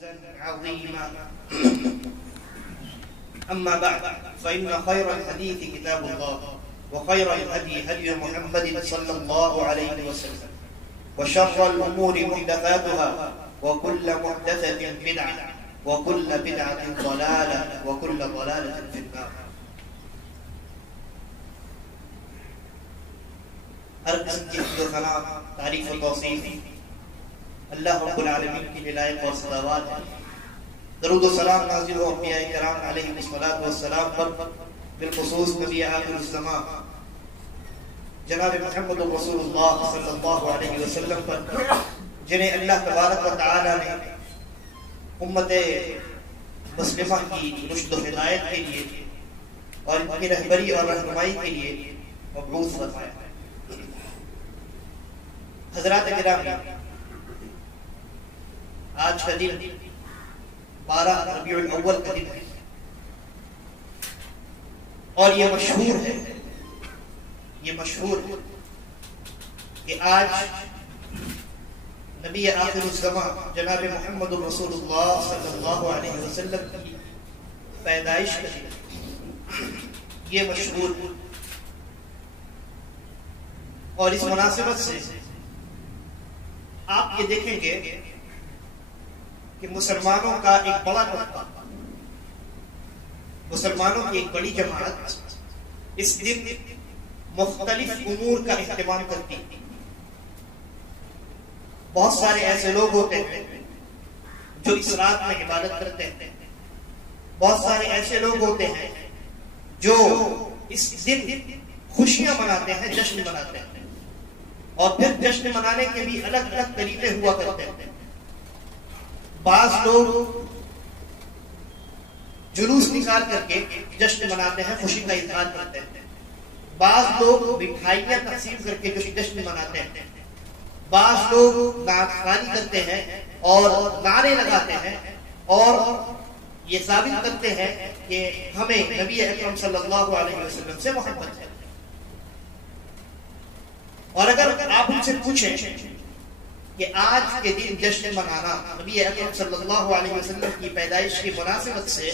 فوزا عظيما. أما بعد فإن خير الحديث كتاب الله وخير الهدي هدي محمد صلى الله عليه وسلم وشر الأمور محدثاتها وكل محدثة بدعة وكل بدعة ضلالة وكل ضلالة في النار. ہر قسم کی حمد و ثنا تعریف و توصیف اللہ رب العالمین کی لائق اور صلوات ہے. درود و سلام نازل ہو انبیاء کرام علیہم الصلوۃ والسلام پر، بالخصوص نبی آخر الزمان جناب محمد رسول اللہ صلی اللہ علیہ وسلم پر، جنہیں اللہ تبارک و تعالی نے امت مسلمہ کی رشد و ہدایت کے لیے اور ان کی رہبری اور رہنمائی کے لیے مبعوث فرمایا. حضرات گرامی، آج کا دن 12 ربیع الاول کا دن ہے اور یہ مشہور ہے کہ آج نبی آخر الزمان جناب محمد رسول اللہ صلی اللہ علیہ وسلم کی پیدائش کا دن. یہ مشہور اور اس مناسبت سے آپ یہ دیکھیں گے کہ مسلمانوں کا ایک بڑا طبقہ، مسلمانوں کی ایک بڑی جماعت اس دن مختلف امور کا اہتمام کرتی ہے. بہت سارے ایسے لوگ ہوتے ہیں جو اس رات میں عبادت کرتے ہیں. بہت سارے ایسے لوگ ہوتے ہیں جو اس دن خوشیاں مناتے ہیں، جشن مناتے ہیں، اور پھر جشن منانے کے بھی الگ الگ طریقے ہوا کرتے ہیں. بعض لوگ جلوس نکال کر کے جشن مناتے ہیں، خوشی کا اظہار کرتے ہیں. بعض لوگ مٹھائیاں تقسیم کر کے جشن مناتے ہیں. بعض لوگ نعت خوانی کرتے ہیں اور نعرے لگاتے ہیں اور یہ ثابت کرتے ہیں کہ ہمیں نبی اکرم صلی اللہ علیہ وسلم سے محبت ہے. اور اگر آپ ان سے پوچھیں کہ آج کے دن جشن منانا نبی اکرم صلی اللہ علیہ وسلم کی پیدائش کی مناسبت سے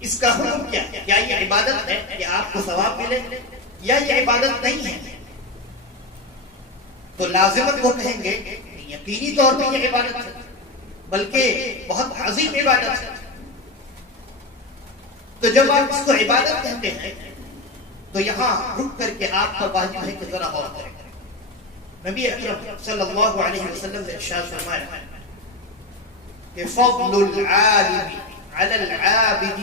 اس کا حکم کیا ہے، کیا یہ عبادت ہے کہ آپ کو ثواب ملے یا یہ عبادت نہیں ہے، تو لازمت وہ کہیں گے یقینی طور پر یہ عبادت ہے، بلکہ بہت عظیم عبادت ہے. تو جب آپ اس کو عبادت کہتے ہیں تو یہاں رک کر کے آپ کا واجب ہے کہ ذرا غور کریں. نبی اکرم صلی اللہ علیہ وسلم نے ارشاد فرمایا کہ فضل العالم علی العابد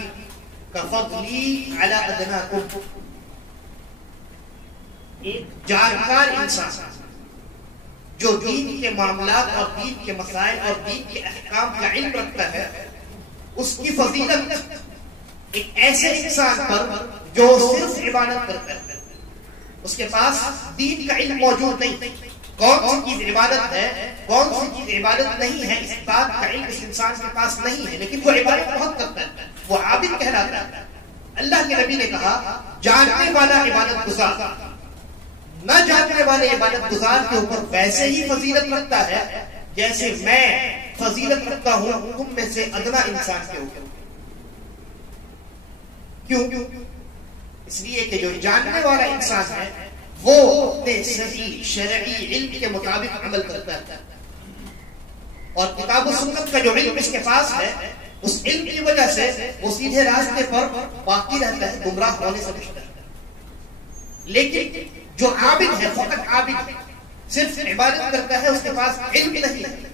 کفضلی علی ادناکم. ایک جانکار انسان جو دین کے معاملات اور دین کے مسائل اور دین کے احکام کا علم رکھتا ہے، اس کی فضیلت ایک ایسے انسان پر جو صرف عبادت کرتا ہے، اس کے پاس دین کا علم موجود نہیں، کون سی چیز عبادت ہے کون سی چیز عبادت نہیں ہے اس بات کا علم اس انسان کے پاس نہیں ہے، لیکن وہ عبادت بہت کرتا ہے، وہ عابد کہلاتا ہے. اللہ کے نبی نے کہا جاننے والا عبادت گزار نہ جاننے والے عبادت گزار کے اوپر ویسے ہی فضیلت رکھتا ہے جیسے میں فضیلت رکھتا ہوں تم میں سے ادنا انسان کے اوپر. کیوں؟ اس لیے کہ جو جاننے والا انسان ہے وہ اپنے صحیح شرعی علم کے مطابق عمل کرتا ہے، اور کتاب و سنت کا جو علم اس کے پاس ہے اس علم کی وجہ سے وہ سیدھے راستے پر باقی رہتا ہے، گمراہ ہونے سے بچتا ہے. لیکن جو عابد ہے، فقط عابد ہے، صرف عبادت کرتا ہے، اس کے پاس علم نہیں ہے،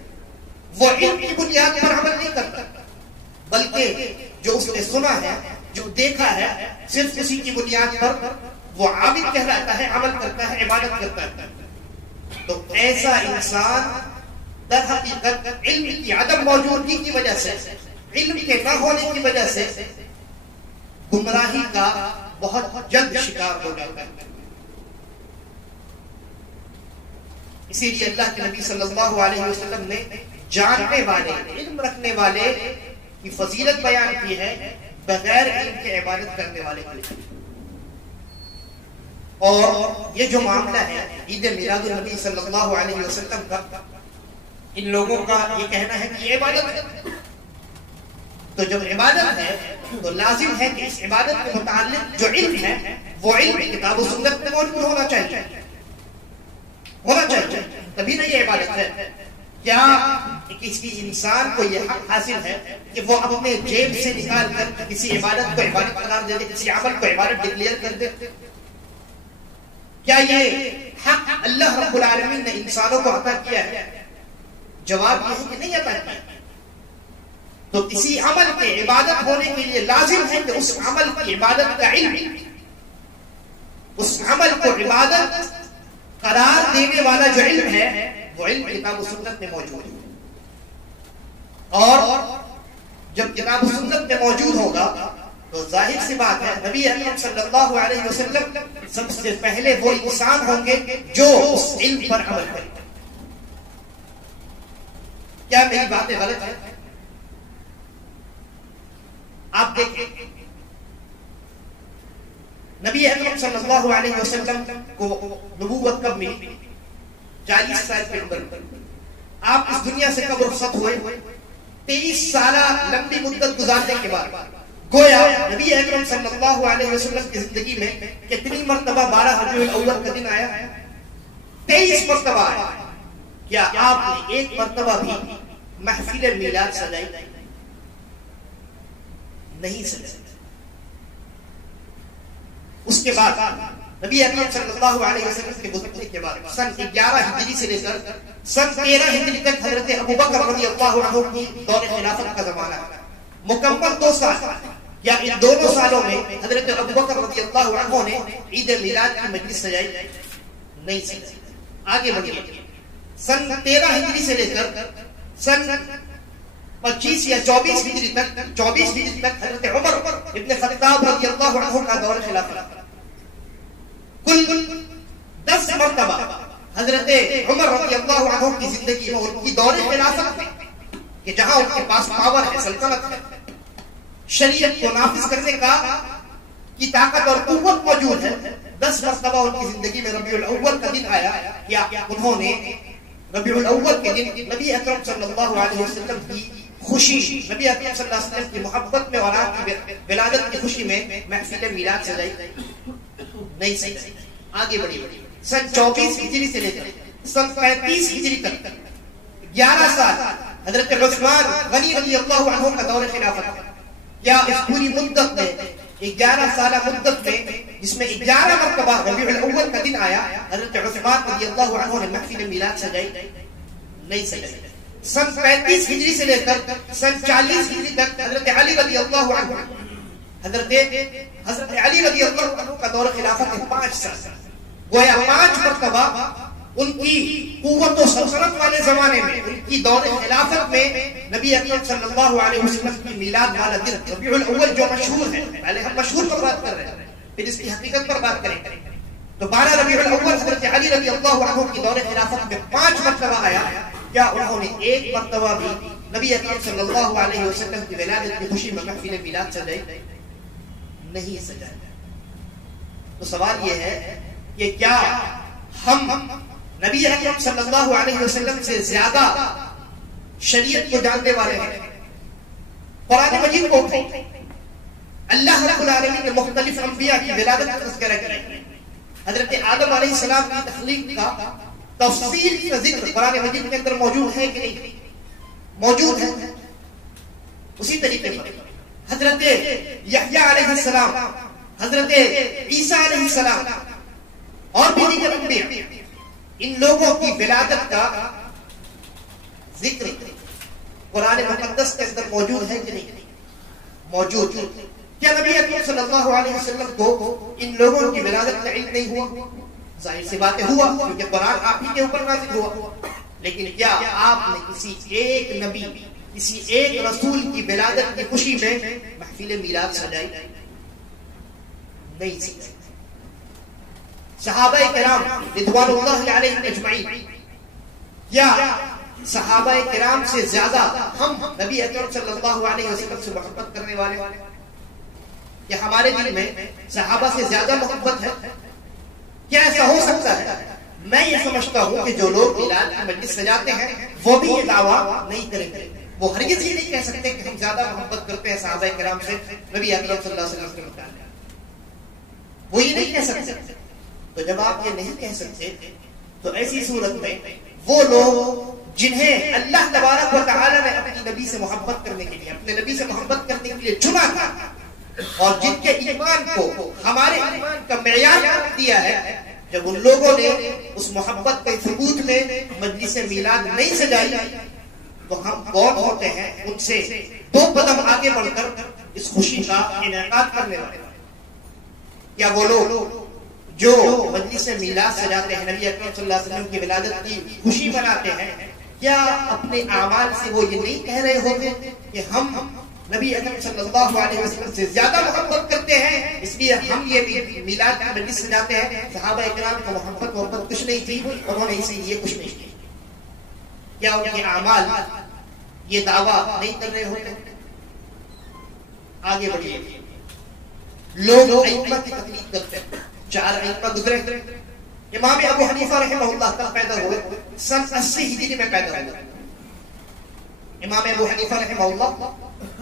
وہ علم کی بنیاد پر عمل نہیں کرتا، بلکہ جو اس نے سنا ہے، جو دیکھا ہے، صرف اسی کی بنیاد پر وہ عابد کہلاتا ہے، عمل کرتا ہے، عبادت کرتا ہے. تو ایسا انسان در حقیقت علم کی عدم موجودگی کی وجہ سے، علم کے نہ ہونے کی وجہ سے گمراہی کا بہت جلد شکار ہو جاتا ہے. اسی لیے اللہ کے نبی صلی اللہ علیہ وسلم نے جاننے والے، علم رکھنے والے کی فضیلت بیان کی ہے بغیر علم کے عبادت کرنے والے کے لیے. اور یہ جو معاملہ ہے عید میلاد النبی صلی اللہ علیہ وسلم کا، ان لوگوں کا یہ کہنا ہے کہ یہ عبادت ہے. تو جب عبادت ہے تو لازم ہے کہ اس عبادت کے متعلق جو علم ہے وہ علم کتاب و سنت میں موجود ہونا چاہیے، تبھی نہ یہ عبادت ہے. کیا کسی انسان کو یہ حق حاصل ہے کہ وہ اپنے جیب سے نکال کر کسی عبادت کو عبادت قرار دے دے، کسی عمل کو عبادت ڈکلیئر کر دے؟ کیا یہ حق اللہ رب العالمین نے انسانوں کو عطا کیا ہے؟ جواب یہ ہے کہ نہیں عطا کیا. تو کسی عمل کے عبادت ہونے کے لیے لازم ہے کہ اس عمل کی عبادت کا علم، اس عمل کو عبادت قرار دینے والا جو علم ہے وہ علم کتاب و سنت میں موجود ہے. اور جب کتاب و سنت میں موجود ہوگا تو ظاہر سی بات ہے نبی اکرم صلی اللہ علیہ وسلم سب سے پہلے وہ انسان ہوں گے جو اس علم پر عمل کرے. کیا میری باتیں غلط ہیں؟ آپ دیکھیں نبی اکرم صلی اللہ علیہ وسلم کو نبوت کب ملی؟ 40 سال کی عمر پر. آپ اس دنیا سے کب رخصت ہوئے؟ 23 سالہ لمبی مدت گزارنے کے بعد. گویا نبی اکرم صلی اللہ علیہ وسلم کی زندگی میں کتنی مرتبہ 12 ربیع الاول کا دن آیا؟ 23 مرتبہ آیا. کیا آپ نے ایک مرتبہ بھی محفل میلاد سجائی؟ نہیں سجائی. اس کے بعد نبی اکرم صلی اللہ علیہ وسلم کے گزرنے کے بعد سن 11 ہجری سے لے کر سن 13 ہجری تک حضرت ابوبکر رضی اللہ عنہ کی دور خلافت کا زمانہ ہے. مکمل 2 سال. یا ان دونوں سالوں میں حضرت ابوبکر رضی اللہ عنہ نے عید میلاد کی مجلس سجائی؟ نہیں سجائی. آگے بڑھیے. سن 13 ہجری سے لے کر سن 25 یا 24 ہجری تک حضرت عمر ابن خطاب رضی اللہ عنہ کا دور خلافت. کل 10 مرتبہ حضرت عمر رضی اللہ عنہ کی زندگی میں ان کی دور خلافت میں کہ جہاں ان کے پاس پاور ہے، سلطنت ہے، شریعت کو نافذ کرنے کی طاقت اور قوت موجود ہے، 10 مرتبہ ان کی زندگی میں ربیع الاول کا دن آیا یا انہوں نے ربیع الاول کے دن نبی اکرم صلی اللہ علیہ وسلم کی خوشی، نبی اکرم صلی اللہ علیہ وسلم کی محبت میں اور آپ کی ولادت کی خوشی میں محفل میلاد سجائی؟ نہیں سجائی. آگے بڑھی. سن 24 ہجری سے لے کر سن 35 ہجری تک 11 سال حضرت عثمان غنی رضی اللہ عنہ کا دور خلافت. کیا اس پوری مدت میں 11 سالہ مدت میں جس میں 11 مرتبہ ربیع الاول کا دن آیا حضرت عثمان رضی اللہ عنہ نے محفل میلاد سجائی؟ نہیں سجائی. سن 35 ہجری سے لے کر سن 40 ہجری تک حضرت علی رضی اللہ عنہ حضرت علی رضی اللہ عنہ کا دور خلافت ہے 5 سال. گویا 5 مرتبہ ان کی قوت و سلطنت والے زمانے میں ان کی دور خلافت میں نبی اکرم صلی اللہ علیہ وسلم کی میلاد والا دن ربیع الاول جو مشہور ہے، پہلے ہم مشہور پر بات کر رہے ہیں پھر اس کی حقیقت پر بات کریں. تو 12 ربیع الاول حضرت علی رضی اللہ عنہ کی دور خلافت میں 5 مرتبہ آیا. کیا انہوں نے ایک مرتبہ بھی نبی اکرم صلی اللہ علیہ وسلم کی ولادت کی خوشی میں محفل میلاد سجائی؟ نہیں سجائی. تو سوال یہ ہے کہ کیا ہم نبی اکرم صلی اللہ علیہ وسلم سے زیادہ شریعت کو جاننے والے ہیں؟ قرآن مجید کو اٹھائیں. اللہ رب العالمین نے مختلف انبیاء کی ولادت کا تذکرہ کیا. حضرت آدم علیہ السلام کی تخلیق کا تفصیل کا ذکر قرآن مجید کے اندر موجود ہے کہ نہیں؟ موجود ہے. اسی طریقے پر حضرت یحییٰ علیہ السلام، حضرت عیسیٰ علیہ السلام اور بھی دیگر انبیاء، ان لوگوں کی ولادت کا ذکر قرآن مقدس کے اندر موجود ہے کہ نہیں؟ موجود ہے. کیا نبی اکرم صلی اللہ علیہ وسلم کو ان لوگوں کی ولادت کا علم نہیں ہوا؟ ظاہر سی باتیں ہوا کیونکہ قرآن آپ ہی کے اوپر نازل ہوا. لیکن کیا آپ نے کسی ایک نبی، کسی ایک رسول کی ولادت کی خوشی میں محفل میلاد سجائی؟ نہیں سجائی. صحابہ کرام رضوان اللہ علیہم اجمعین، یا صحابہ کرام سے زیادہ ہم نبی اکرم صلی اللہ علیہ وسلم سے محبت کرنے والے؟ کہ ہمارے دل میں صحابہ سے زیادہ محبت ہے؟ کیا ایسا ہو سکتا ہے میں یہ سمجھتا ہوں کہ جو لوگ میلاد کی مجلس سجاتے ہیں وہ بھی یہ دعویٰ نہیں کریں گے، وہ ہرگز یہ نہیں کہہ سکتے کہ ہم زیادہ محبت کرتے ہیں صحابہ کرام سے نبی اکرم صلی اللہ علیہ وسلم کے متعلق، وہ یہ نہیں کہہ سکتے۔ تو جب آپ یہ نہیں کہہ سکتے تو ایسی صورت میں وہ لوگ جنہیں اللہ تبارک و تعالیٰ نے اپنی نبی سے محبت کرنے کے لیے، اپنے نبی سے محبت کرنے کے لیے چنا تھا، اور جن کے ایمان کو ہمارے ایمان کا معیار دیا ہے، جب ان لوگوں نے اس محبت کے ثبوت میں مجلس میلاد نہیں سجائی تو ہم کون ہوتے ہیں ان سے 2 قدم آگے بڑھ کر اس خوشی کا انعقاد کرنے والے؟ کیا وہ لوگ جو مجلس میلاد سجاتے ہیں، نبی اکرم صلی اللہ علیہ وسلم کی ولادت کی خوشی مناتے ہیں، کیا اپنے اعمال سے وہ یہ نہیں کہہ رہے ہوتے کہ ہم نبی اکرم صلی اللہ علیہ وسلم سے زیادہ محبت کرتے ہیں، اس لیے ہم یہ میلاد کی مجلس سجاتے ہیں؟ صحابہ کرام کو محبت کچھ نہیں تھی، انہوں نے اسی لیے کچھ نہیں کیا۔ کیا ان کے اعمال یہ دعویٰ نہیں کر رہے ہوتے؟ آگے بڑھیے۔ لوگ ائمہ کی تقلید کرتے ہیں، 4 ائمہ گزرے، امام ابو حنیفہ رحمہ اللہ کب پیدا ہوئے؟ سن 80 ہجری میں پیدا ہوئے۔ امام ابو حنیفہ رحمہ اللہ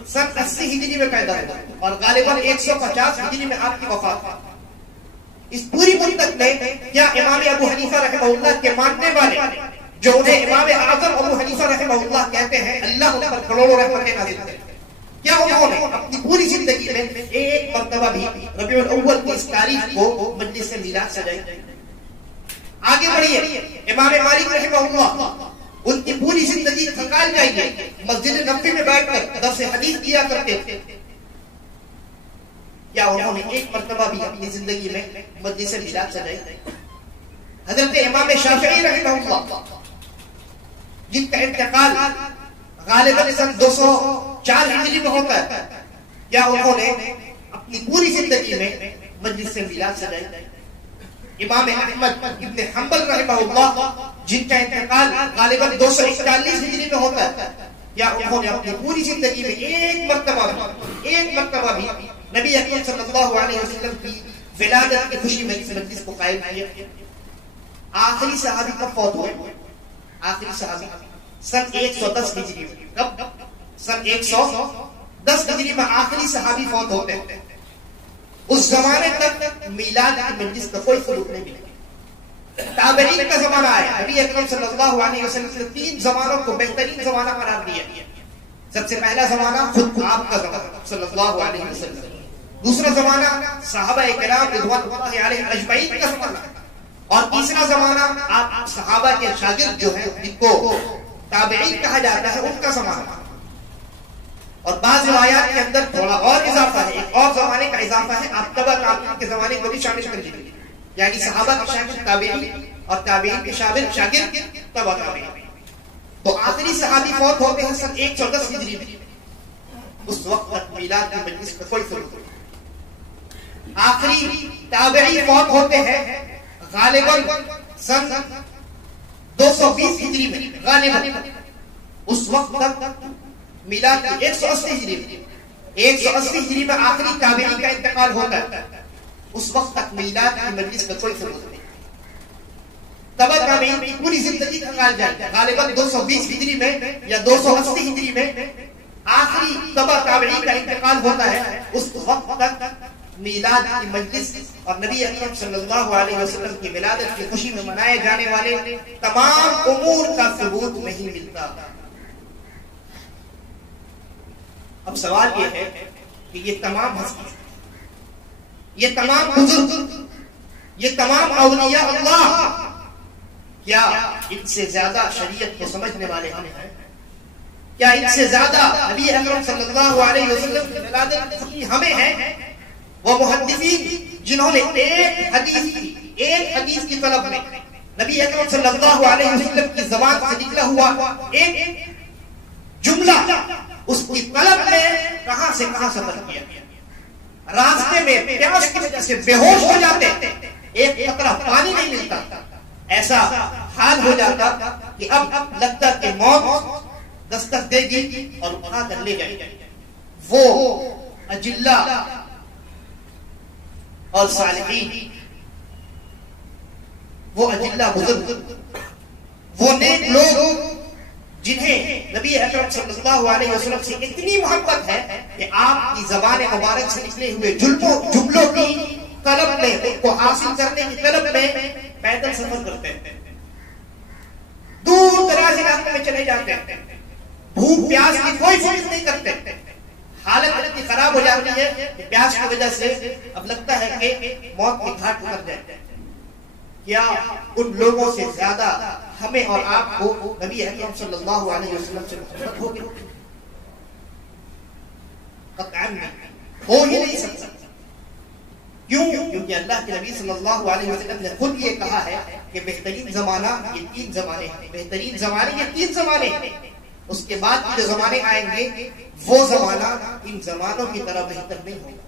سن 80 ہجری میں پیدا ہوئے اور غالباً 150 ہجری میں آپ کی وفات ہوئی۔ اس پوری مدت میں کیا امام ابو حنیفہ رحمہ اللہ کے ماننے والے جو انہیں امام اعظم ابو حنیفہ رحمہ اللہ کہتے ہیں، اللہ ان پر کروڑوں رحمتیں نازل کرے، کیا انہوں نے اپنی پوری زندگی میں ایک مرتبہ بھی ربیع الاول کی اس تاریخ کو مجلس میلاد سجائی؟ آگے بڑھیے۔ امام مالک رحمہ اللہ ان کی پوری زندگی تھکال جائے گی، مسجد نبوی میں بیٹھ کر درس حدیث کیا کرتے تھے، کیا انہوں نے ایک مرتبہ بھی اپنی زندگی میں مجلس میلاد سجائی؟ حضرت امام شافعی رحمہ اللہ جن کا انتقال غالباً سن 204 ہجری میں ہوتا ہے، کیا انہوں نے اپنی پوری زندگی میں مجلس میلاد سجائی؟ امام احمد ابن حنبل رحمہ اللہ جن کا انتقال غالباً 241 ہجری میں ہوتا ہے، کیا انہوں نے اپنی پوری زندگی میں ایک مرتبہ بھی نبی اکرم صلی اللہ علیہ وسلم کی ولادت کی خوشی میں اس مجلس کو قائم کیا؟ آخری صحابی کب فوت ہوئے؟ آخری صحابی سن 110 ہجری میں۔ کب؟ سن 110 ہجری میں آخری صحابی فوت ہوتے ہیں۔ اس زمانے تک میلاد کی مجلس کا کوئی ثبوت نہیں ملا۔ تابعین کا زمانہ آیا، نبی اکرم صلی اللہ علیہ وسلم نے 3 زمانوں کو بہترین زمانہ قرار دیا۔ سب سے پہلا زمانہ خود آپ کا زمانہ صلی اللہ علیہ وسلم، دوسرا زمانہ صحابہ کرام رضوان اللہ علیہم اجمعین کا زمانہ، اور تیسرا زمانہ آپ صحابہ کے شاگرد جو ہیں جن کو تابعین کہا جاتا ہے ان کا زمانہ۔ اور بعض روایات کے اندر تھوڑا اور اضافہ ہے، ایک اور زمانے کا اضافہ ہے، آپ تبع تابعین کے زمانے کو بھی شامل کر لیجیے، یعنی صحابہ کے شاگرد تابعین اور تابعین کے شاگرد تبع تابعین۔ تو آخری صحابی فوت ہوتے ہیں سن 110 ہجری میں۔ اس وقت تک میلاد کی مجلس کا کوئی ثبوت نہیں۔ آخری تابعی فوت ہوتے ہیں غالباً سن 220 ہجری میں، غالباً اس وقت تک میلاد کی 180 ہجری میں 180 ہجری میں آخری تابعی کا انتقال ہوتا ہے، اس وقت تک میلاد کی مجلس کا کوئی ثبوت نہیں۔ تبع تابعین کی پوری زندگی تھکال جائے، غالباً 220 ہجری میں یا 280 ہجری میں آخری تبع تابعین کا انتقال ہوتا ہے، اس وقت تک میلاد کی مجلس اور نبی اکرم صلی اللہ علیہ وسلم کی ولادت کی خوشی میں منائے جانے والے تمام امور کا ثبوت نہیں ملتا۔ اب سوال یہ ہے کہ یہ تمام ہستی، یہ تمام بزرگ، یہ تمام اولیاء اللہ، کیا ان سے زیادہ شریعت کو سمجھنے والے ہم ہیں؟ کیا ان سے زیادہ نبی اکرم صلی اللہ علیہ وسلم کی ولادت کی ہمیں ہیں؟ وہ محدثین جنہوں نے ایک حدیث کی طلب میں نبی اکرم صلی اللہ علیہ وسلم کی زبان سے نکلا ہوا ایک جملہ اس کی طلب میں کہاں سے کہاں سفر کیا، راستے میں پیاس کی وجہ سے بے ہوش ہو جاتے، ایک قطرہ پانی نہیں ملتا، ایسا حال ہو جاتا کہ اب لگتا کہ موت دستک دے گی اور اٹھا کر لے جائے گی۔ وہ اجلا اور صالحین، وہ اجلہ بزرگ، وہ نیک لوگ جنہیں نبی اکرم صلی اللہ علیہ وسلم سے اتنی محبت ہے کہ آپ کی زبان مبارک سے نکلے ہوئے جملوں کی طلب میں، ان کو حاصل کرنے کی طلب میں پیدل سفر کرتے ہیں، دور دراز علاقوں میں چلے جاتے ہیں، بھوک پیاس کی کوئی فکر نہیں کرتے، حالت اتنی خراب ہو جاتی ہے کہ پیاس کی وجہ سے اب لگتا ہے کہ موت کے گھاٹ اتر جائے۔ کیا ان لوگوں سے زیادہ ہمیں اور آپ کو نبی اکرم صلی اللہ علیہ وسلم سے محبت ہوگی؟ قطعاً نہیں، ہو ہی نہیں سکتا۔ کیوں؟ کیونکہ اللہ کے نبی صلی اللہ علیہ وسلم نے خود یہ کہا ہے کہ بہترین زمانہ یہ 3 زمانے ہیں، بہترین زمانے یہ 3 زمانے ہیں، اس کے بعد جو زمانے آئیں گے وہ زمانہ ان زمانوں کی طرح بہتر نہیں ہوگا۔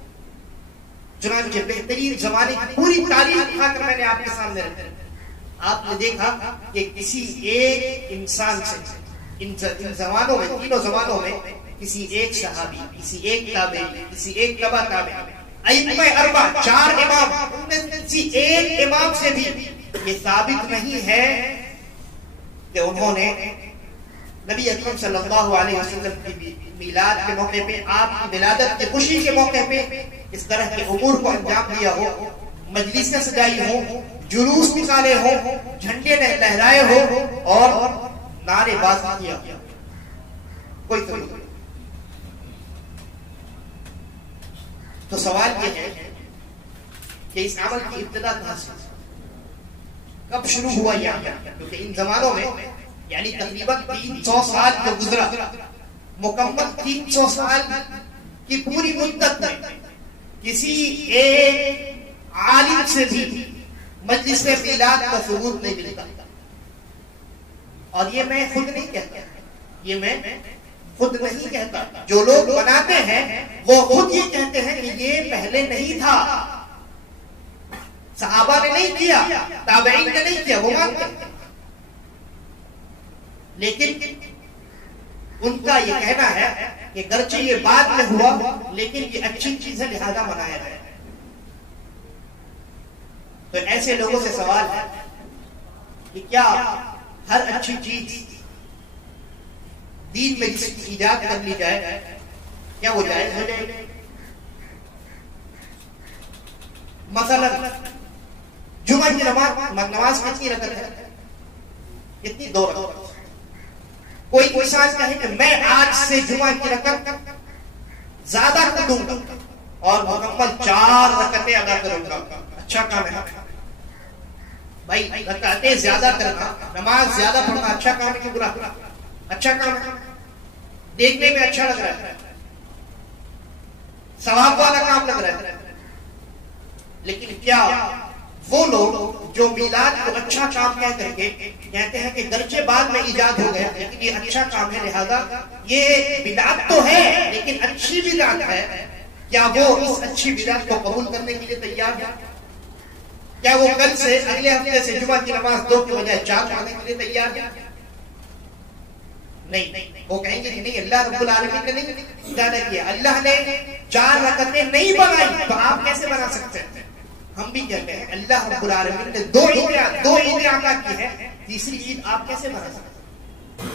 چنانچہ بہترین زمانے کی پوری تاریخ اٹھا کر میں نے آپ کے سامنے رکھی۔ آپ نے دیکھا کہ کسی ایک انسان سے ان زمانوں میں، تینوں زمانوں میں، کسی ایک صحابی، کسی ایک تابعی، کسی ایک تبع تابعی، ائمہ اربع، 4 امام، ان میں کسی ایک امام سے بھی یہ ثابت نہیں ہے کہ انہوں نے نبی اکرم صلی اللہ علیہ وسلم کی میلاد کے موقع پہ، آپ کی ولادت کی خوشی کے موقع پہ اس طرح کے امور کو انجام دیا ہو، مجلسیں سجائی ہو، جلوس نکالے ہو، جھنڈے لہرائے ہو اور نعرے بازی کیا ہو، کوئی تو نہیں۔ تو سوال یہ ہے کہ اس عمل کی ابتدا کہاں سے، کب شروع ہوا یہ عمل؟ کیونکہ ان زمانوں میں یعنی تقریباً 300 سال جو گزرا، مکمل 300 سال کی پوری مدت میں کسی ایک عالم سے بھی مجلس میلاد کا ثبوت نہیں ملتا۔ اور یہ میں خود نہیں کہتا، یہ میں خود نہیں کہتا، جو لوگ بناتے ہیں وہ خود یہ کہتے ہیں کہ یہ پہلے نہیں تھا، صحابہ نے نہیں کیا، تابعین نے نہیں کیا، وہ مانتے ہیں۔ لیکن ان کا یہ کہنا ہے کہ گرچہ یہ بعد میں ہوا لیکن یہ اچھی چیز ہے لہذا منایا جائے۔ تو ایسے لوگوں سے سوال ہے کہ کیا ہر اچھی چیز دین میں جس کی ایجاد کر لی جائے کیا وہ جائز ہو جائے؟ مثلا جمعہ کی نماز کتنی رکعت ہے؟ کتنی؟ 2 رکعت۔ کوئی انسان کہے کہ میں آج سے جمعہ کی رکعت زیادہ کروں گا اور مکمل 4 رکعتیں ادا کروں گا، اچھا کام ہے بھائی، رکعتیں زیادہ کرنا، نماز زیادہ پڑھنا اچھا کام ہے کہ برا؟ اچھا کام ہے، دیکھنے میں اچھا لگ رہا ہے، ثواب والا کام لگ رہا ہے۔ لیکن کیا وہ لوگ جو میلاد کو اچھا کام کہہ کر کے کہتے ہیں کہ گرچہ بعد میں ایجاد ہو گیا لیکن یہ اچھا کام ہے لہذا یہ بدعت تو ہے لیکن اچھی بدعت ہے، کیا وہ اس اچھی بدعت کو قبول کرنے کے لیے تیار ہے؟ کیا وہ کل سے اگلے ہفتے سے جمعہ کی نماز 2 کے بجائے 4 پڑھنے کے لیے تیار ہے؟ نہیں، وہ کہیں گے کہ نہیں، اللہ رب العالمین نے نہیں ارادہ کیا، اللہ نے 4 رکعتیں نہیں بنائی تو آپ کیسے بنا سکتے ہیں؟ ہم بھی کہتے ہیں اللہ رب العالمین نے 2 عیدیں عطا کی ہے، تیسری عید آپ کیسے بنا سکتے ہیں؟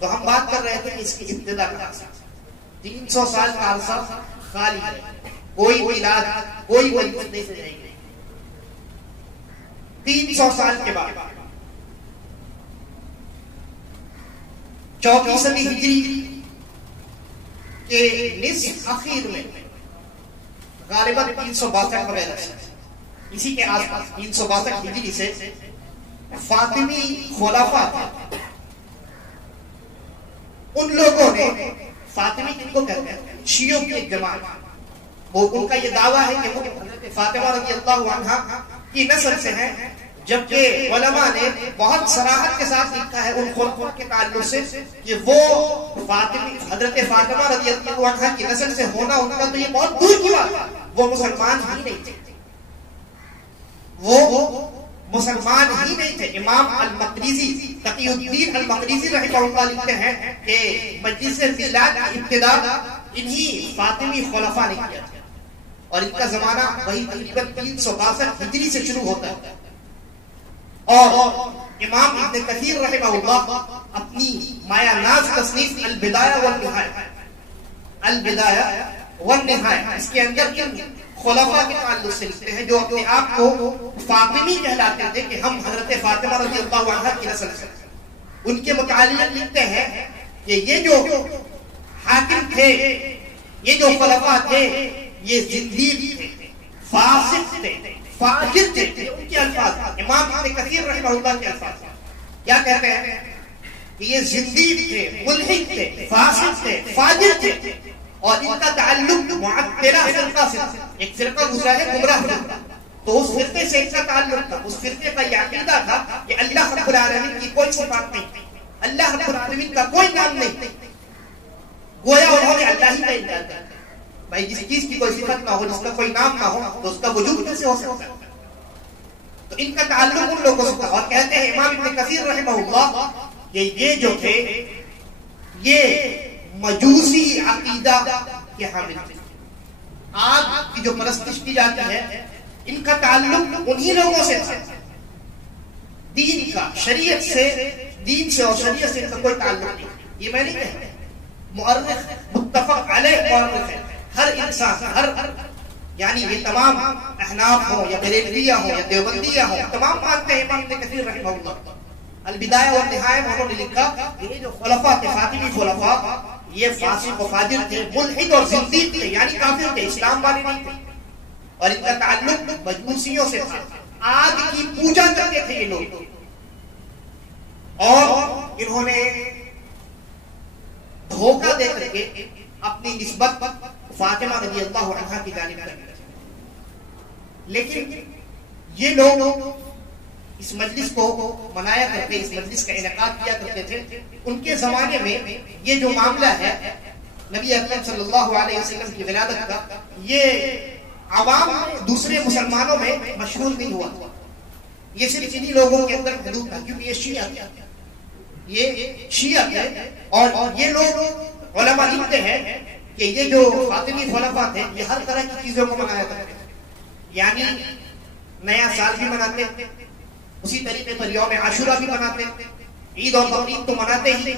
تو ہم بات کر رہے تھے کہ اس کی ابتدا کا 300 سال کا عرصہ خالی ہے، کوئی میلاد کوئی مجلس نہیں سجائی گئی۔ 300 سال کے بعد 4ویں صدی ہجری کے نصف اخیر میں غالباً 362 وغیرہ اسی کے آس پاس 362 ہجری سے فاطمی خلافہ تھے، ان لوگوں نے، فاطمی کن کو کہتے ہیں؟ شیعوں کی ایک جماعت، وہ ان کا یہ دعویٰ ہے کہ وہ حضرت فاطمہ رضی اللہ عنہا کی نسل سے ہیں، جبکہ علماء نے بہت صراحت کے ساتھ لکھا ہے ان خلفاء کے تعلق سے کہ وہ حضرت فاطمہ رضی اللہ عنہا کی نسل سے ہونا ان کا تو یہ بہت دور کی بات ہے، وہ مسلمان ہی نہیں تھے، وہ مسلمان ہی نہیں تھے۔ امام المقریزی، تقی الدین المقریزی رحمہ اللہ لکھتے ہیں کہ مجلس میلاد کی ابتدا انہی فاطمی خلفاء نے کیا تھا اور ان کا زمانہ وہی تقریباً 362 ہجری سے شروع ہوتا ہے۔ اور امام ابن کثیر رحمہ اللہ اپنی مایہ ناز تصنیف البدایہ والنہایہ اس کے اندر خلفاء کے تعلق سے لکھتے ہیں جو اپنے آپ کو فاطمی کہلاتے تھے کہ ہم حضرت فاطمہ رضی اللہ عنہ کی نسل سے. ان کے متعلق لکھتے ہیں کہ یہ جو حاکم تھے، یہ جو خلفاء تھے، یہ زندیق تھے، فاسق تھے، فاجر تھے. ان کے الفاظ امام ابن کثیر رحمہ اللہ کے الفاظ کیا کہتے ہیں کہ یہ زندیق تھے، ملحد تھے، فاسق تھے، فاجر تھے. اور ان کا تعلق معطلہ فرقہ سے، ایک فرقہ گزرا ہے گمراہ فرقہ، تو اس فرقے سے ان کا تعلق تھا. اس فرقے کا یہ عقیدہ تھا کہ اللہ رب العالمین کی کوئی صفات نہیں، اللہ رب العالمین کا کوئی نام نہیں. گویا انہوں نے اللہ ہی کا انکار کیا. بھائی جس چیز کی کوئی صفت نہ ہو، جس کا کوئی نام نہ ہو، تو اس کا وجود کیسے ہو سکتا ہے؟ تو ان کا تعلق ان لوگوں سے تھا. اور کہتے ہیں امام ابن کثیر رحمہ اللہ کہ یہ جو تھے یہ مجوسی عقیدہ کے حامل تھے. آگ کی جو پرستش کی جاتی ہے ان کا تعلق انہی لوگوں سے تھا. دین کا، شریعت سے، دین سے اور شریعت سے ان کا کوئی تعلق نہیں. یہ میں نہیں کہتا، مؤرخ متفق علیہ مؤرخ ہے. ہر انسان، ہر یعنی یہ تمام احناف ہوں یا بریلویہ ہوں یا دیوبندیہ ہوں، تمام مانتے ہیں امام ابن کثیر رحمہ اللہ. البدایہ والنہایہ میں انہوں نے لکھا کہ یہ جو خلفاء تھے، فاطمی خلفاء، یہ فاسق و فاجر تھے، ملحد اور زندیق تھے، یعنی کافر تھے، اسلام والے نہیں تھے. اور ان کا تعلق مجوسیوں سے تھا. آگ کی پوجا کرتے تھے یہ لوگ. اور انہوں نے دھوکہ دے کر کے اپنی نسبت فاطمہ رضی اللہ عنہا کی جانب کر دی. لیکن یہ لوگ اس مجلس کو منایا کرتے، اس مجلس کا انعقاد کیا کرتے تھے. ان کے زمانے میں یہ جو معاملہ ہے نبی اکرم صلی اللہ علیہ وسلم کی ولادت کا، یہ عوام دوسرے مسلمانوں میں مشہور نہیں ہوا. یہ صرف انہی لوگوں کے اندر محدود تھا، کیونکہ یہ شیعہ تھے. اور یہ لوگ علماء لکھتے ہیں کہ یہ جو فاطمی خلفاء تھے یہ ہر طرح کی چیزوں کو منایا کرتے تھے. یعنی نیا سال بھی مناتے، اسی طریقے پر یوم عاشورہ بھی مناتے، عید اور بقرعید تو مناتے ہی،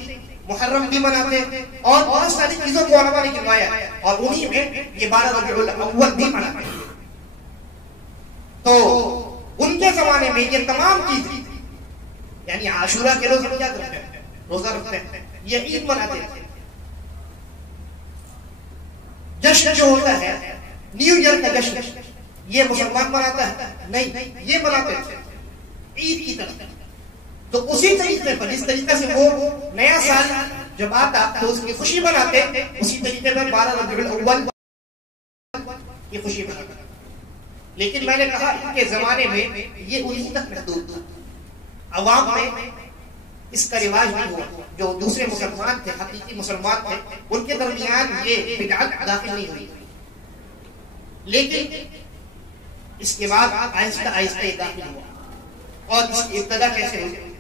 محرم بھی مناتے، اور بہت ساری چیزوں کو علماء نے گنوایا. اور انہی میں یہ 12 ربیع الاول بھی مناتے. تو ان کے زمانے میں یہ تمام چیزیں، یعنی عاشورہ کے روز ہم کیا کرتے ہیں؟ روزہ رکھتے ہیں. یہ عید مناتے ہیں. جشن جو ہوتا ہے نیو ایئر کا جشن، یہ مسلمان مناتا ہے؟ نہیں، یہ مناتے ہیں عید کی طرح. تو اسی طریقے پر، جس طریقے سے وہ نیا سال جب آتا تو اس کی خوشی مناتے، اسی طریقے پر 12 ربیع الاول کی خوشی مناتے. لیکن میں نے کہا ان کے زمانے میں یہ انہی تک محدود تھا. عوام میں اس کا رواج نہیں ہوا. جو دوسرے مسلمان تھے، حقیقی مسلمان تھے، ان کے درمیان یہ بدعت داخل نہیں ہوئی. لیکن اس کے بعد آہستہ آہستہ یہ داخل ہوا. اور اس کی ابتدا کیسے ہوئی؟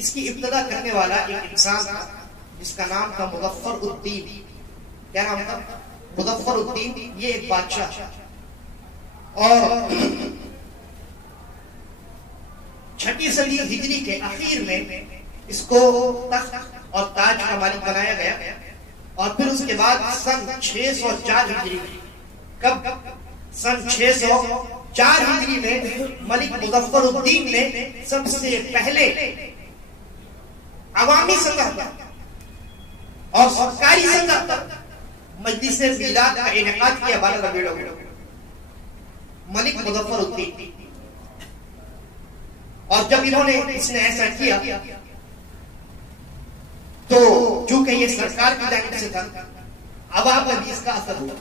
اس کی ابتدا کرنے والا ایک انسان تھا جس کا نام تھا مظفر الدین. کیا نام تھا؟ مظفر الدین. یہ ایک بادشاہ، اور 6 صدی ہجری کے اخیر میں اس کو تخت اور تاج کا مالک بنایا گیا. اور پھر اس کے بعد سن 604 ہجری، کب؟ سن 604 ہجری میں ملک مظفر الدین نے سب سے پہلے عوامی سطح پر اور سرکاری سطح پر مجلس میلاد کا انعقاد کیا 12 ربیع الاول. ملک مظفر الدین. اور جب انہوں نے اس نے ایسا کیا تو چونکہ یہ سرکار کی جانب سے تھا، عوام پر بھی اس کا اثر ہوا.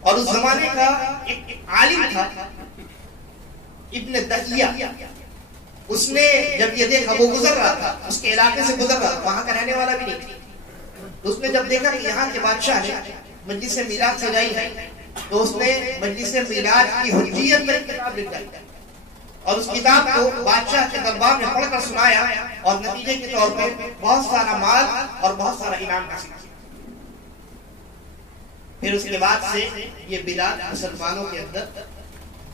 اور اس زمانے کا ایک عالم تھا ابن دہیہ. اس نے جب یہ دیکھا، وہ گزر رہا تھا، اس کے علاقے سے گزر رہا تھا، وہاں کا رہنے والا بھی نہیں تھا. تو اس نے جب دیکھا کہ یہاں کے بادشاہ نے مجلس میلاد سجائی ہے، تو اس نے مجلس میلاد کی حجیت پر کتاب لکھ ڈالی. اور اس کتاب کو بادشاہ کے دربار میں پڑھ کر سنایا، اور نتیجے کے طور پہ بہت سارا مال اور بہت سارا انعام حاصل کیا. پھر اس کے بعد سے یہ بدعت مسلمانوں کے اندر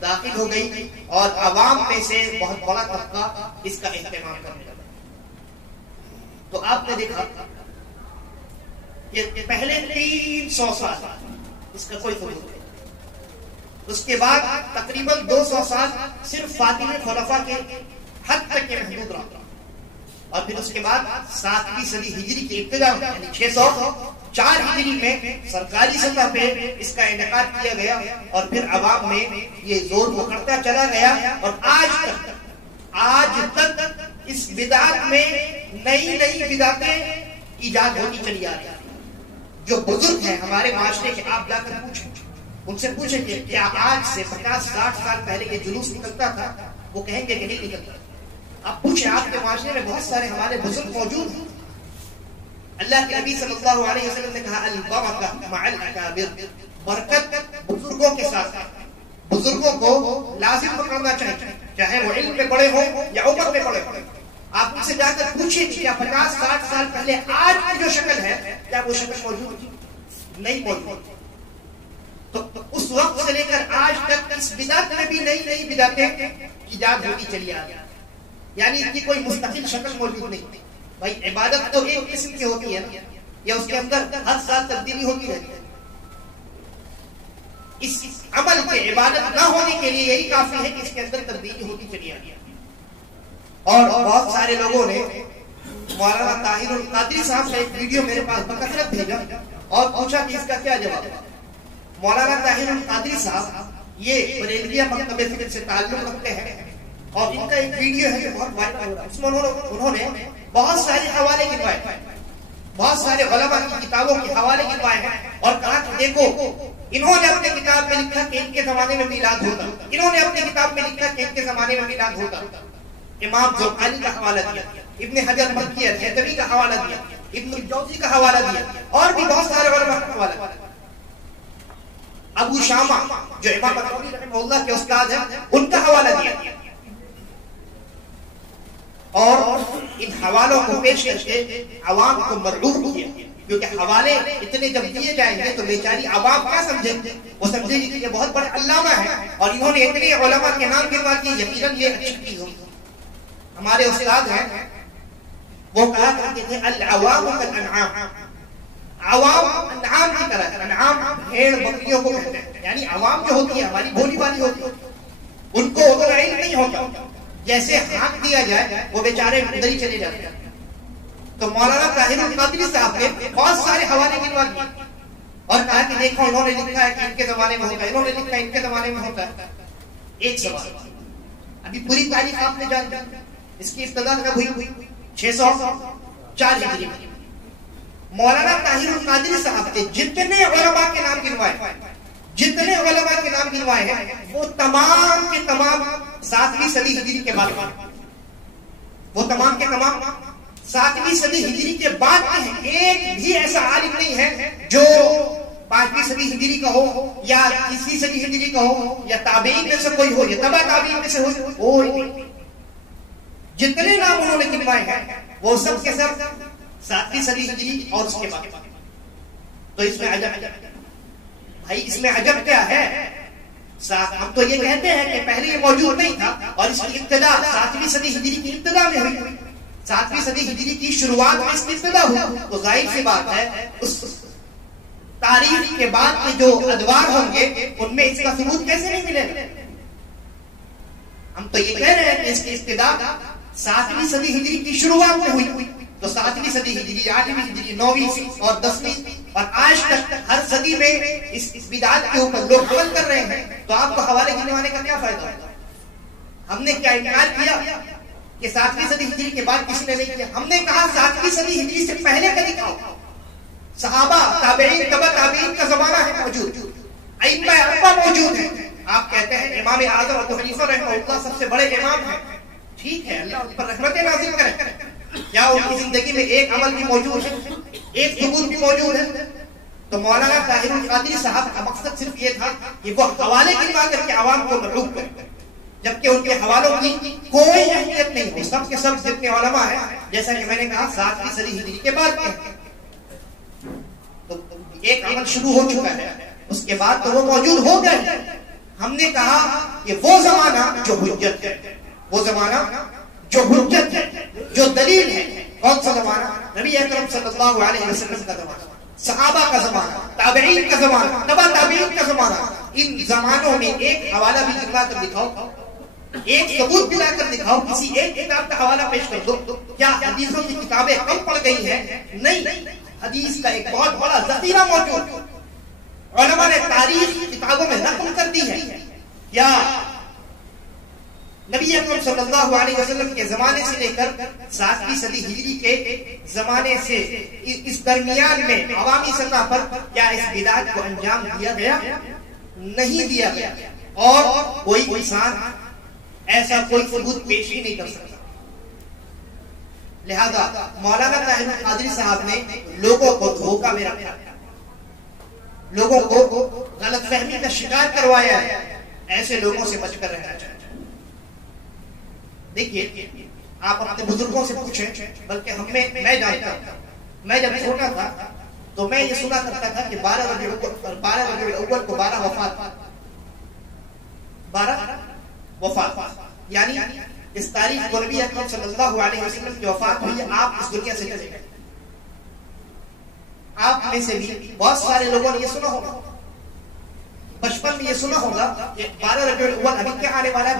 داخل ہو گئی اور عوام میں سے بہت بڑا طبقہ اس کا اہتمام کرنے لگا. تو آپ نے دیکھا کہ پہلے 300 سال اس کا کوئی ثبوت نہیں. اس کے بعد تقریباً 200 سال صرف فاطمی خلفاء کے حد تک کے محدود رہا, اور پھر اس کے بعد 7ویں صدی ہجری کی ابتدا میں یعنی 604 ہجری میں سرکاری سطح پہ اس کا انعقاد کیا گیا, اور پھر عوام میں یہ زور پکڑتا چلا گیا, اور آج تک اس بدعت میں نئی نئی بدعتیں ایجاد ہوتی چلی آ رہی ہیں. جو بزرگ ہیں ہمارے معاشرے کے, آپ جا کر پوچھیں, ان سے پوچھیں کہ کیا آج سے 50-60 سال پہلے یہ جلوس نکلتا تھا, وہ کہیں گے کہ نہیں نکلتا. آپ پوچھیں, آپ کے معاشرے میں بہت سارے ہمارے بزرگ موجود ہیں. اللہ کے نبی صلی اللہ علیہ وسلم نے کہا البرکہ مع الاکابر, برکت بزرگوں کے ساتھ. بزرگوں کو لازم پکڑنا چاہیے, چاہے وہ علم میں بڑے ہوں یا عمر میں بڑے ہوں. آپ ان سے جا کر پوچھیں کہ کیا 50-60 سال پہلے آج کی جو شکل ہے کیا وہ شکل موجود نہیں موجود. تو اس وقت سے لے کر آج تک اس بدعت میں بھی نئی نئی بدعتیں ایجاد ہوتی چلی آ رہی ہیں, یعنی ان کی کوئی مستقل شکل موجود نہیں. بھائی عبادت تو ایک قسم کی ہوتی ہے نا, یا اس کے اندر ہر سال تبدیلی ہوتی رہتی ہے. اس عمل کے عبادت نہ ہونے کے لیے یہی کافی ہے کہ اس کے اندر تبدیلی ہوتی چلی آ رہی ہے. اور بہت سارے لوگوں نے مولانا طاہر القادری صاحب سے ایک ویڈیو میرے پاس بکثرت بھیجا اور پوچھا کہ اس کا کیا جواب ہے. مولانا طاہر القادری صاحب یہ بریلویہ مکتبہ فکر سے تعلق رکھتے ہیں, اور ان کا ایک ویڈیو ہے جو بہت وائرل ہو رہا ہے. اس میں انہوں نے بہت سارے حوالے گنوائے, بہت سارے علماء کی کتابوں کے حوالے گنوائے ہیں, اور کہا کہ دیکھو انہوں نے اپنے کتاب میں لکھا کہ ان کے زمانے میں میلاد ہوتا, انہوں نے اپنی کتاب میں لکھا کہ ان کے زمانے میں میلاد ہوتا. امام زرقانی کا حوالہ دیا, ابن حجر مکی الہیثمی کا حوالہ دیا, ابن الجوزی کا حوالہ دیا, اور بھی بہت سارے علماء کا حوالہ دیا. ابو شامہ جو امام بغوی رحمہ اللہ کے استاد ہیں ان کا حوالہ دیا, اور ان حوالوں کو پیش کر کے عوام کو مرعوب کیا, کیونکہ حوالے اتنے جب دیے جائیں گے تو بیچاری عوام کیا سمجھیں گے, وہ سمجھے گی کہ یہ بہت بڑے علامہ ہیں اور انہوں نے اتنے علماء کے نام گنوا دیے, یقیناً یہ اچھی چیز ہوگی. ہمارے استاد ہیں وہ کہا کرتے تھے العوام کالانعام, عوام انعام کی طرح, انعام بھیڑ بکریوں کو کہتے ہیں, یعنی عوام جو ہوتی ہے ہماری بھولی والی ہوتی ہے, ان کو اتنا علم نہیں ہوتا, جیسے ہاتھ دیا جائے وہ بیچارے اندر ہی چلے جاتے ہیں. تو مولانا طاہر القادری صاحب نے بہت سارے حوالے گنوا دیے اور کہا کہ دیکھو انہوں نے لکھا ہے کہ ان کے زمانے میں ہوتا ہے, انہوں نے لکھا ہے ان کے زمانے میں ہوتا ہے. ایک سوال, ابھی پوری تاریخ آپ نے جان جان اس کی ابتدا کب ہوئی؟ 604 ہجری میں. مولانا طاہر القادری صاحب کے جتنے علماء کے نام گنوائے, جتنے علماء کے نام گنوائے ہیں وہ تمام کے تمام 7ویں صدی ہجری کے بعد, وہ تمام کے تمام 7ویں صدی ہجری کے بعد کے ہیں. ایک بھی ایسا عالم نہیں ہے جو 5ویں صدی ہجری کا ہو یا 30ویں صدی ہجری کا ہو یا تابعین میں سے کوئی ہو یا تبع تابعین میں سے ہو. جتنے نام انہوں نے گنوائے ہیں وہ سب کے سب 7ویں صدی ہجری اور اس کے بعد. تو اس میں عجب, بھائی اس میں عجب کیا ہے؟ ہم تو یہ کہتے ہیں کہ پہلے یہ موجود نہیں تھا اور اس کی ابتدا 7ویں صدی ہجری کی ابتدا میں ہوئی, 7ویں صدی ہجری کی شروعات میں اس کی ابتدا ہوئی. تو ظاہر سی بات ہے اس تاریخ کے بعد کے جو ادوار ہوں گے ان میں اس کا ثبوت کیسے نہیں ملے گا؟ ہم تو یہ کہہ رہے ہیں کہ اس کی ابتدا 7ویں صدی ہجری کی شروعات میں ہوئی. تو 7ویں صدی ہجری, 8ویں ہجری, 9ویں اور 10ویں اور آج تک ہر صدی میں اس بدعت کے اوپر لوگ عمل کر رہے ہیں. تو آپ کو حوالے گنوانے کا کیا فائدہ ہوتا ہے؟ ہم نے کیا انکار کیا کہ 7ویں صدی ہجری کے بعد کسی نے نہیں کیا؟ ہم نے کہا 7ویں صدی ہجری سے پہلے کا لکھا, صحابہ تابعین تبع تابعین کا زمانہ ہے موجود, ائمہ اربعہ موجود ہیں. آپ کہتے ہیں امام اعظم ابو حنیفہ رحمہ اللہ سب سے بڑے امام ہیں, ٹھیک ہے, اللہ ان پر رحمتیں نازل کرے. کیا ان کی زندگی میں ایک عمل بھی موجود ہے, ایک ثبوت بھی موجود ہے؟ تو مولانا طاہر القادری صاحب کا مقصد صرف یہ تھا کہ وہ حوالے گنوا کر کے عوام کو مرعوب کرے, جبکہ ان کے حوالوں کی کوئی اہمیت نہیں ہے. سب کے سب جتنے علماء ہیں, جیسا کہ میں نے کہا 7ویں صدی ہجری کے بعد کے, تو ایک عمل شروع ہو چکا ہے, اس کے بعد تو وہ موجود ہو گئے. ہم نے کہا کہ وہ زمانہ جو حجت ہے، وہ زمانہ جو حجت ہے، جو دلیل ہے، کون سا زمانہ؟ نبی اکرم صلی اللہ علیہ وسلم کا زمانہ، صحابہ کا زمانہ، تابعین کا زمانہ، تبع تابعین کا زمانہ. ان زمانوں میں ایک حوالہ بھی دکھا کر دکھاؤ، ایک ثبوت بھی لا کر دکھاؤ، کسی ایک کتاب کا حوالہ پیش کر دو. کیا حدیثوں کی کتابیں کم پڑ گئی ہیں؟ نہیں، حدیث کا ایک بہت بڑا ذخیرہ موجود. علماء نے تاریخ کتابوں میں نقل کر دی ہے. یا نبی اکرم صلی اللہ علیہ وسلم کے زمانے سے لے کر 7ویں صدی ہجری کے زمانے سے اس درمیان میں عوامی سطح پر کیا اس بدعت کو انجام دیا گیا؟ نہیں دیا گیا. اور کوئی انسان ایسا کوئی ثبوت پیش ہی نہیں کر سکتا. لہذا مولانا طاہر القادری صاحب نے لوگوں کو دھوکہ میں رکھا، لوگوں کو غلط فہمی کا شکار کروایا ہے. ایسے لوگوں سے بچ کر رہنا چاہیے. دیکھیے، آپ اپنے بزرگوں سے پوچھیں، بلکہ میں جانتا ہوں، میں جب چھوٹا تھا تو میں یہ سنا کرتا تھا کہ 12 ربیع الاول کو 12 وفات، یعنی اس تاریخ کو نبی اکرم صلی اللہ علیہ وسلم کی وفات ہوئی ہے، آپ اس دنیا سے چلے گئے. آپ میں سے بھی بہت سارے لوگوں نے یہ سنا ہوگا، بچپن میں یہ سنا ہوگا کہ 12 ربیع الاول ابھی کیا آنے والا ہے،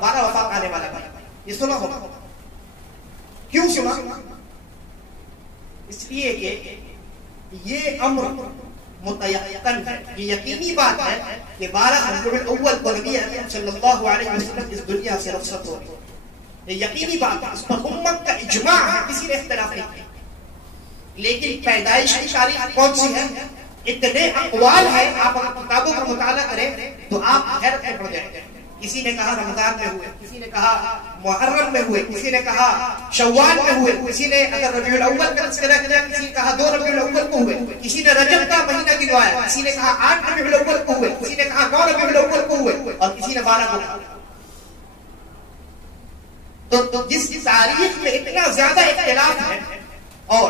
12 وفات آنے والا ہے. یہ سنا ہوگا. کیوں سنا؟ اس لیے کہ یہ امر متیقن ہے، یہ یقینی بات ہے کہ 12 ربیع الاول کو نبی اکرم صلی اللہ علیہ وسلم اس دنیا سے رخصت ہو گئے. یہ یقینی بات ہے، اس پر امت کا اجماع ہے، کسی نے اختلاف نہیں کیا. لیکن پیدائش کی تاریخ کون سی ہے؟ اتنے اقوال ہیں، آپ کتابوں کا مطالعہ کریں تو آپ حیرت میں پڑ جائیں گے. کسی نے کہا رمضان میں ہوئے، کسی نے کہا محرم میں ہوئے، کسی نے کہا شوال میں ہوئے، کسی نے اگر ربیع الاول کا تذکرہ کیا، کسی نے کہا 2 ربیع الاول کو ہوئے، کسی نے رجب کا مہینہ گنوایا، کسی نے کہا 8 ربیع الاول کو ہوئے، کسی نے کہا 9 ربیع الاول کو ہوئے، اور کسی نے 12 کو کہا. تو جس تاریخ میں اتنا زیادہ اختلاف ہے، اور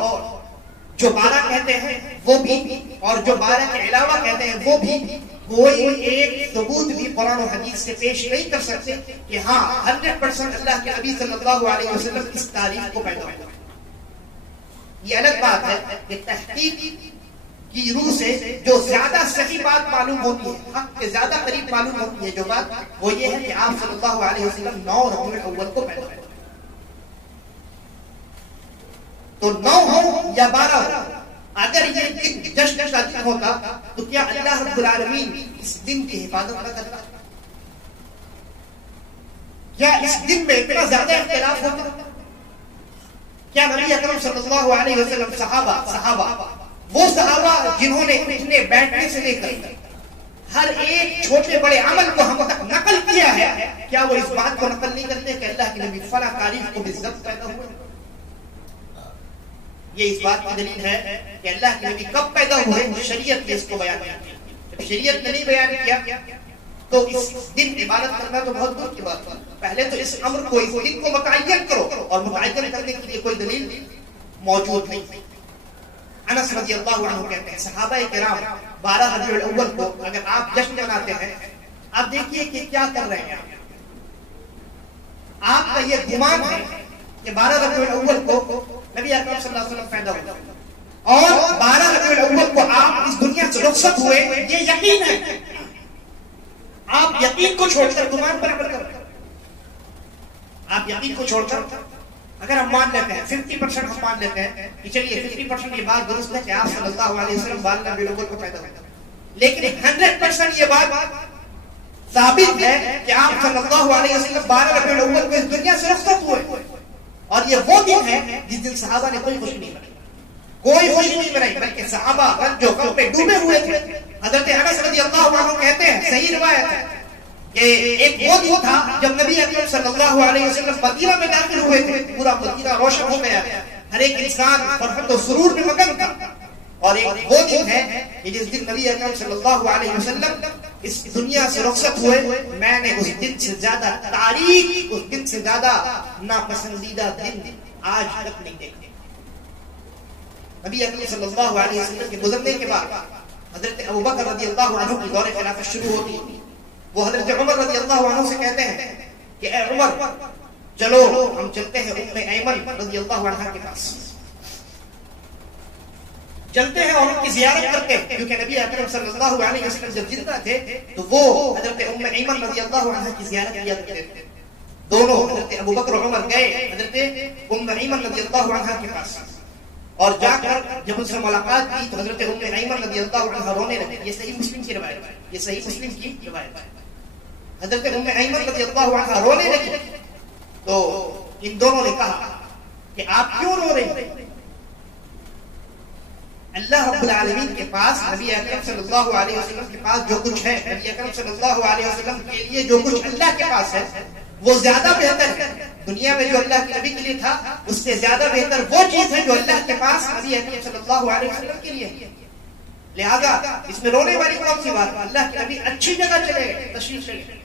جو 12 کہتے ہیں وہ بھی، اور جو 12 کے علاوہ کہتے ہیں وہ بھی، کوئی ایک ثبوت بھی قرآن و حدیث سے پیش نہیں کر سکتے کہ ہاں 100% اللہ کے نبی صلی اللہ علیہ وسلم اس تاریخ کو پیدا ہوا. یہ الگ بات ہے کہ تحقیق کی روح سے جو زیادہ صحیح بات معلوم ہوتی ہے، حق کے زیادہ قریب معلوم ہوتی ہے جو بات، وہ یہ ہے کہ آپ صلی اللہ علیہ وسلم 9 ربیع الاول کو پیدا ہوئے. تو 9 ہو یا 12 ہو، اگر یہ جشن کا دن ہوتا تو کیا اللہ رب العالمین اس دن کی حفاظت نہ کرتا؟ کیا اس دن میں اتنا زیادہ اختلاف ہوتا؟ کیا نبی اکرم صلی اللہ علیہ وسلم صحابہ وہ صحابہ جنہوں نے اٹھنے بیٹھنے سے لے کر ہر ایک چھوٹے بڑے عمل کو ہم تک نقل کیا ہے، کیا وہ اس بات کو نقل نہیں کرتے کہ اللہ کے نبی فلاں تاریخ کو بھی ضبط پیدا ہوئے؟ یہ اس بات کی دلیل ہے کہ اللہ کے نبی کب پیدا ہوئے، شریعت نے اس کو بیان کیا. جب شریعت نے نہیں بیان کیا تو اس دن عبادت کرنا تو بہت دور کی بات ہے. پہلے تو اس امر کو، اس دن کو متعین کرو، اور متعین کرنے کے لیے کوئی دلیل موجود نہیں. انس رضی اللہ عنہ کہتے ہیں صحابہ کرام 12 ربیع الاول کو اگر آپ جشن مناتے ہیں، آپ دیکھیے کہ کیا کر رہے ہیں. آپ کا یہ گمان ہے کہ 12 ربیع الاول کو نبی اکرم صلی اللہ علیہ وسلم پیدا ہوئے اور 12 ربیع الاول کو آپ اس دنیا سے رخصت ہوئے، یہ یقین ہے. آپ یقین کو چھوڑ کر گمان پر عمل کرتے ہیں. آپ یقین کو چھوڑ کر اگر ہم مان لیتے ہیں 50% ہم مان لیتے ہیں کہ چلیے 50% یہ بات درست ہے کہ آپ صلی اللہ علیہ وسلم 12 ربیع الاول کو پیدا ہوئے، لیکن 100% یہ بات ثابت ہے کہ آپ صلی اللہ علیہ وسلم 12 ربیع الاول کو اس دنیا سے رخصت ہوئے. اور یہ وہ دن ہے جس دن صحابہ نے کوئی خوشی نہیں منائی، کوئی خوشی نہیں منائی، بلکہ صحابہ جو غم میں ڈوبے ہوئے تھے. حضرت انس رضی اللہ عنہ کہتے ہیں، صحیح روایت ہے کہ ایک وہ دن تھا جب نبی اکرم صلی اللہ علیہ وسلم مدینہ میں داخل ہوئے تھے، پورا مدینہ روشن ہو گیا، ہر ایک انسان فرحت و سرور میں مگن تھا. اور ایک وہ دن ہے کہ جس دن نبی اکرم صلی اللہ علیہ وسلم اس دنیا سے رخصت ہوئے. میں نے اس دن سے زیادہ تاریخ، اس دن سے زیادہ ناپسندیدہ دن آج تک نہیں دیکھے. نبی اکرم صلی اللہ علیہ وسلم کے گزرنے کے بعد حضرت ابوبکر رضی اللہ عنہ کی دور خلافت شروع ہوتی وہ حضرت عمر رضی اللہ عنہ سے کہتے ہیں کہ اے عمر چلو ہم چلتے ہیں ام ایمن رضی اللہ عنہ کے پاس، چلتے ہیں اور ان کی زیارت کرتے ہیں، کیونکہ نبی اکرم صلی اللہ علیہ وسلم جب زندہ تھے تو وہ حضرت ام ایمن رضی اللہ عنہ کی زیارت کیا کرتے تھے۔ دونوں حضرت ابو بکر اور عمر گئے حضرت ام ایمن رضی اللہ عنہ کے پاس، اور جا کر جب ان سے ملاقات کی تو حضرت ام ایمن رضی اللہ عنہ رونے لگے۔ یہ صحیح مسلم کی روایت ہے، یہ صحیح مسلم کی روایت ہے۔ حضرت ام ایمن رضی اللہ عنہ رونے لگی تو ان دونوں نے کہا کہ آپ کیوں رو رہے ہیں؟ اللہ رب العالمین کے پاس، نبی اکرم صلی اللہ علیہ وسلم کے پاس جو کچھ ہے، نبی اکرم صلی اللہ علیہ وسلم کے لیے جو کچھ اللہ کے پاس ہے وہ زیادہ بہتر ہے۔ دنیا میں جو اللہ کے نبی کے لیے تھا اس سے زیادہ بہتر وہ چیز ہے جو اللہ کے پاس نبی اکرم صلی اللہ علیہ وسلم کے لیے ہے۔ لہذا اس میں رونے والی کون سی بات ہے؟ اللہ کے نبی اچھی جگہ چلے گئے، تشریف لے گئے۔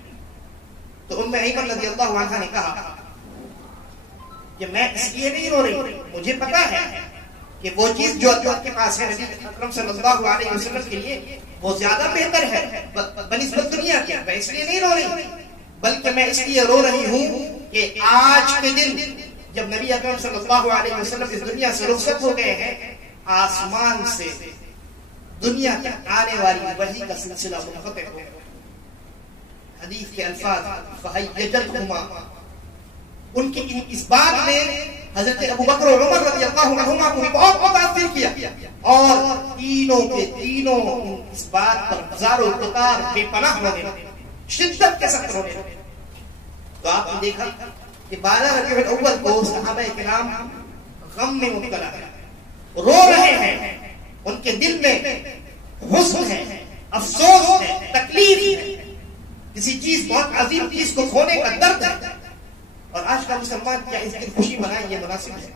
تو ام ایمن رضی اللہ عنہ نے کہا کہ میں اس لیے نہیں رو رہی، مجھے پتا ہے کہ وہ چیز جو اللہ کے پاس ہے نبی اکرم صلی اللہ علیہ وسلم کے لیے وہ زیادہ بہتر ہے بنسبت دنیا کے، میں اس لیے نہیں رو رہی، بلکہ میں اس لیے رو رہی ہوں کہ آج کے دن جب نبی اکرم صلی اللہ علیہ وسلم اس دنیا سے رخصت ہو گئے ہیں، آسمان سے دنیا تک آنے والی وحی کا سلسلہ منقطع ہو گیا۔ حدیث کے الفاظ فَحَيَّجَتْهُمَا، ان کی اس بات نے حضرت ابو بکر اور عمر رضی اللہ عنہما کو بہت متاثر کیا، اور تینوں کے تینوں اس بات پر ہزار و قطار بے پناہ رونے لگے، شدت کے ساتھ رونے لگے۔ تو آپ نے دیکھا کہ 12 ربیع الاول کو صحابہ کرام غم میں مبتلا ہیں، رو رہے ہیں، ان کے دل میں حزن ہے، افسوس ہے، تکلیف ہے، کسی چیز بہت عظیم چیز کو کھونے کا درد ہے۔ اور آج کا مسلمان کیا اس دن خوشی منائے یہ مناسب ہے؟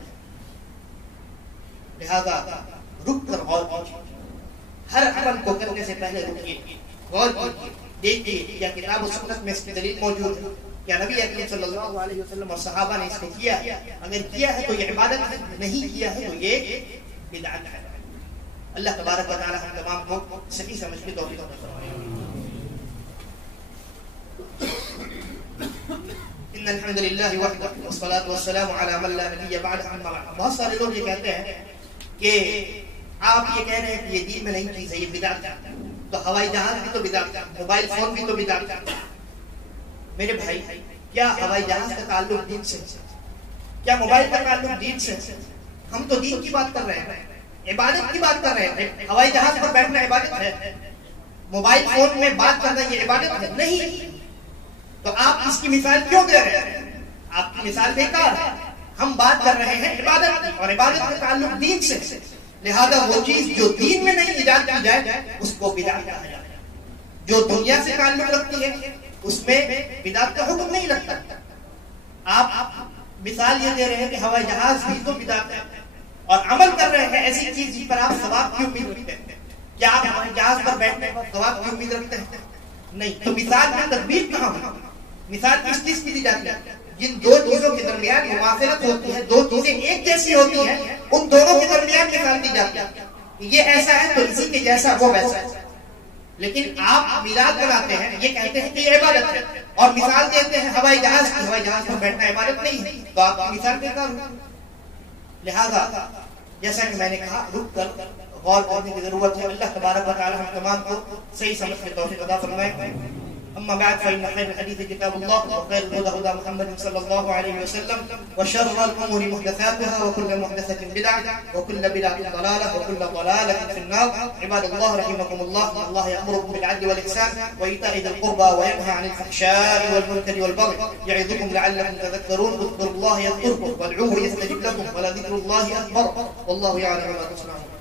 لہذا رک کر غور کیجیے، ہر عمل کو کرنے سے پہلے رکیے، غور کیجیے، دیکھیے کیا کتاب و سنت میں اس کی دلیل موجود ہے، کیا نبی اکرم صلی اللہ علیہ وسلم اور صحابہ نے اس کو کیا ہے؟ اگر کیا ہے تو یہ عبادت ہے، نہیں کیا ہے تو یہ بدعت ہے۔ اللہ تبارک و تعالی ہم تمام کو صحیح سمجھ کے توفیق عطا فرمائے۔ ان الحمد للہ وحدہ والصلاة والسلام علی من لا نبی بعدہ اما بعد۔ بہت سارے لوگ یہ کہتے ہیں کہ آپ یہ کہہ رہے ہیں کہ یہ دین میں نہیں چیز ہے، یہ بدعت ہے، تو ہوائی جہاز بھی تو بدعت ہے، موبائل فون بھی تو بدعت ہے۔ میرے بھائی، کیا ہوائی جہاز کا تعلق دین سے؟ کیا موبائل کا تعلق دین سے؟ ہم تو دین کی بات کر رہے ہیں، عبادت کی بات کر رہے ہیں۔ ہوائی جہاز پر بیٹھنا عبادت ہے، موبائل فون میں بات کرنا یہ عبادت ہے؟ نہیں۔ تو آپ اس کی مثال کیوں دے رہے ہیں؟ آپ کی مثال بیکار ہے۔ ہم بات کر رہے ہیں عبادت کی، اور عبادت کا تعلق دین سے، لہذا وہ چیز جو دین میں نہیں ایجاد کی جائے اس کو بدعت کہا جائے۔ جو دنیا سے تعلق رکھتی ہے اس میں بدعت کا حکم نہیں لگتا۔ آپ مثال یہ دے رہے ہیں کہ ہوائی جہاز بھی تو بدعت ہے، اور عمل کر رہے ہیں ایسی چیز جس پر آپ ثواب کی امید رکھتے ہیں۔ کیا آپ ہوائی جہاز پر بیٹھنے پر ثواب کی امید رکھتے ہیں؟ نہیں۔ تو مثال میں تربیت کہاں ہے؟ مثال کس چیز کی دی جاتی ہے؟ جن دو چیزوں کے درمیان مماثلت ہوتی ہے، دو چیزیں ایک جیسی ہوتی ہیں، ان دونوں کے درمیان مثال دی جاتی ہے۔ یہ ایسا ہے تو اسی کے جیسا وہ ویسا ہے۔ لیکن آپ میلاد بناتے ہیں، یہ کہتے ہیں کہ یہ عبادت ہے، اور مثال دیتے ہیں ہوائی جہاز کی، ہوائی جہاز پر بیٹھنا عبادت نہیں ہے، تو آپ کی مثال بیکار ہوگی۔ لہذا جیسا کہ میں نے کہا، رک کر غور کرنے کی ضرورت ہے۔ اللہ تبارک و تعالی ہم تمام کو صحیح سمجھ میں توفیق عطا فرمائے۔ اما بعد فإن خير الحديث كتاب الله وخير الهدى هدى محمد صلى الله عليه وسلم وشر الأمور محدثاتها وكل محدثة بدعة وكل بدعة ضلالة وكل ضلالة في النار. عباد الله رحمكم الله، الله يأمركم بالعدل والإحسان وإيتاء ذي القربى وينهى عن الفحشاء والمنكر والبغي يعظكم لعلكم تذكرون. اذكروا الله يذكركم وادعوه يستجب لكم ولذكر الله أكبر والله يعلم ما تصنعون.